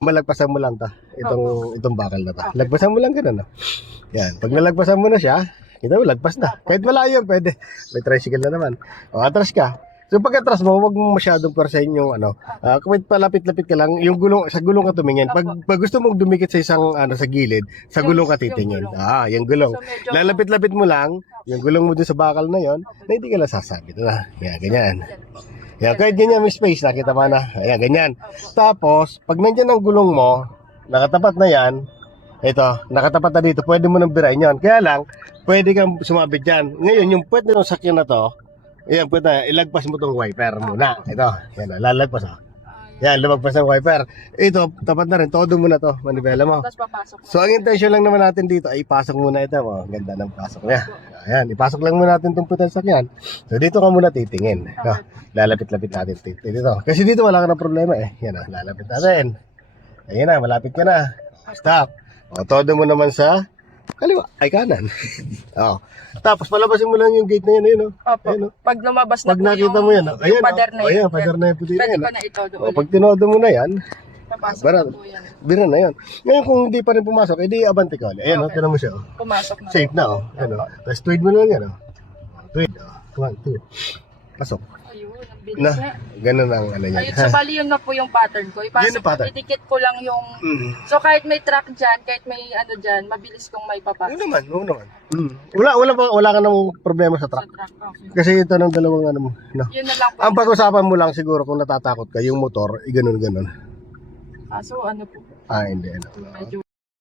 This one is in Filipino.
Malagpasan mo lang ta. Itong bakal na ta. Lagpasan mo lang ganun, no? Yan. Pag nalagpasan mo na siya, kita mo, lagpas na. Kahit malayo, pwede. May tricycle na naman. O, atras ka. So pag atras mo, huwag mo masyadong persahin yung ano. Kapag palapit-lapit ka lang, yung gulong, sa gulong ka tumingin. Pag gusto mong dumikit sa isang sa gilid, sa gulong ka titingin. Yung gulong. Lalapit-lapit mo lang, yung gulong mo dun sa bakal na yon, na hindi ka lang sasabit na. Yan, ganyan. Yan, kahit ganyan may space, nakita mo na. Ayan, ganyan. Tapos, pag nandyan ang gulong mo, nakatapat na yan, ito, nakatapat na dito, pwede mo nang birain yan. Kaya lang, pwede kang sumabit dyan. Ngayon, yung puwet na sakyan na to, ayan, pwede na, ilagpas mo tong wiper muna. Ito, yan, lalagpas ha. Yan, lumagpas ang wiper. Ito, tapat na rin, todo mo na to, manibela mo. So, ang intention lang naman natin dito ay ipasok muna ito. Oh, ganda ng pasok niya. Ayan, ipasok lang muna natin itong puwet na sakyan. So, dito ka muna titingin. No? Lalapit-lapit natin dito. Kasi dito wala ka ng problema eh. Yan o, lalapit natin. Ayan na, malapit ka na. Stop. O, todo mo naman sa kaliwa, ay kanan. O. Tapos palabasin mo lang yung gate na yan. Ayun o. Ayun, o. Pag lumabas na Pag nakita mo yan, yung pader na ayan, pader na yung puti na pwede yan. pa na ito doon. O, pag tinodo mo na yan, Papasok Bara, na po yan. bira na yan. Ngayon kung hindi pa rin pumasok, edi abante ka ulit. Ayan o, tinan mo siya o. Pumasok na. Safe na o. Ayan o. Tapos tweed mo lang yan o. Tweed o. One, two. Pasok. Ayun, ang bilis Na, nga. ganun ang ano yan. Ayun, so bali yun na po yung pattern ko. Yun Ipasok ang pattern. ko, idikit ko lang yung... So kahit may track dyan, kahit may ano dyan, mabilis kong may papasok. Oo naman. Wala ka nang problema sa Sa truck. track, okay. Kasi ito ng dalawang ano mo. No. Yun na lang po. Ang pag-usapan mo lang siguro kung natatakot ka, yung motor, ganun. So ano po, Hindi. medyo